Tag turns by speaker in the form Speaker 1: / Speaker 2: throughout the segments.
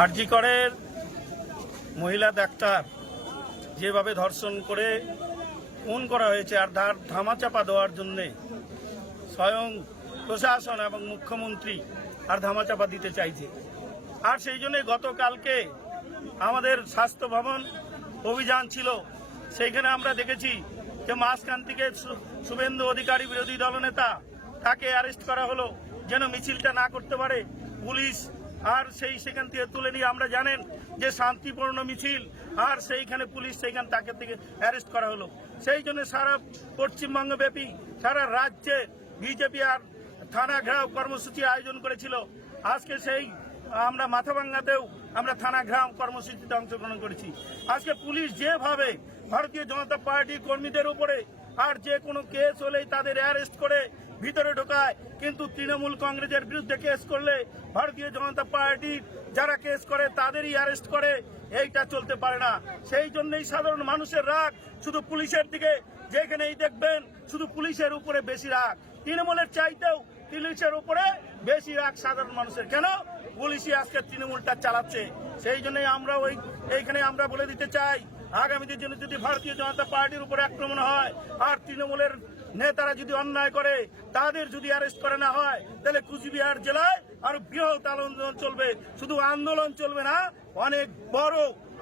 Speaker 1: আরজিকরের মহিলা ডাক্তার যেভাবে ধর্ষণ করে খুন করা হয়েছে আর তার ধামাচাপা দেওয়ার জন্যে স্বয়ং প্রশাসন এবং মুখ্যমন্ত্রী আর ধামাচাপা দিতে চাইছে। আর সেই জন্য গতকালকে আমাদের স্বাস্থ্য ভবন অভিযান ছিল, সেইখানে আমরা দেখেছি যে মাঝখান থেকে শুভেন্দু অধিকারী বিরোধী দলনেতা তাকে অ্যারেস্ট করা হলো, যেন মিছিলটা না করতে পারে পুলিশ আর সেই সেখান থেকে তুলে নিয়ে আমরা জানেন যে শান্তিপূর্ণ মিছিল, আর সেইখানে পুলিশ সেইখান তাকে থেকে অ্যারেস্ট করা হলো। সেই জন্য সারা পশ্চিমবঙ্গ ব্যাপী, সারা রাজ্যে বিজেপি আর থানা ঘেরাও কর্মসূচি আয়োজন করেছিল। আজকে সেই আমরা মাথাভাঙ্গাতেও আমরা থানা গ্রাম কর্মসূচিতে অংশগ্রহণ করেছি। আজকে পুলিশ যেভাবে ভারতীয় জনতা পার্টির কর্মীদের উপরে আর যে কোনো কেস হলেই তাদের অ্যারেস্ট করে ভিতরে ঢোকায়, কিন্তু তৃণমূল কংগ্রেসের বিরুদ্ধে কেস করলে ভারতীয় জনতা পার্টির যারা কেস করে তাদেরই অ্যারেস্ট করে। এইটা চলতে পারে না। সেই জন্যই সাধারণ মানুষের রাগ, শুধু পুলিশের দিকে। যেখানেই দেখবেন, শুধু পুলিশের উপরে বেশি রাগ। তৃণমূলের চাইতেও পুলিশের উপরে বেশি রাগ সাধারণ মানুষের। কেন? পুলিশই আজকে তৃণমূলটা চালাচ্ছে। সেই জন্যই আমরা ওই, এইখানে আমরা বলে দিতে চাই আগামী দিনে যদি ভারতীয় জনতা পার্টির উপরে আক্রমণ হয়, আর তৃণমূলের নেতারা যদি অন্যায় করে, তাদের যদি অ্যারেস্ট করে না হয়, তাহলে কুচবিহার জেলায় আরও বৃহৎ আন্দোলন চলবে। শুধু আন্দোলন চলবে না, অনেক বড়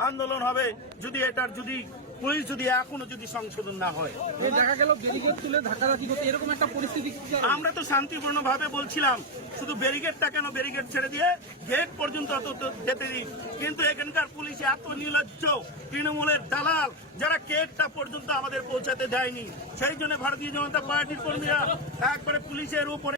Speaker 1: আন্দোলন হবে। যদি এটার যদি পুলিশ যদি এখনও যদি সংশোধন না হয়।
Speaker 2: দেখা গেল ব্যারিকেড তুলে করতে এরকম একটা পরিস্থিতি
Speaker 1: আমরা তো শান্তিপূর্ণ ভাবে বলছিলাম শুধু ব্যারিকেডটা কেন ব্যারিকেড ছেড়ে দিয়ে গেট পর্যন্ত যেতে দিই কিন্তু এখানকার পুলিশ এত নির্লজ্জ তৃণমূলের দালাল যারা গেটটা পর্যন্ত আমাদের পৌঁছাতে দেয়নি। সেই জন্য ভারতীয় জনতা পার্টির কর্মীরা একবারে পুলিশের উপরে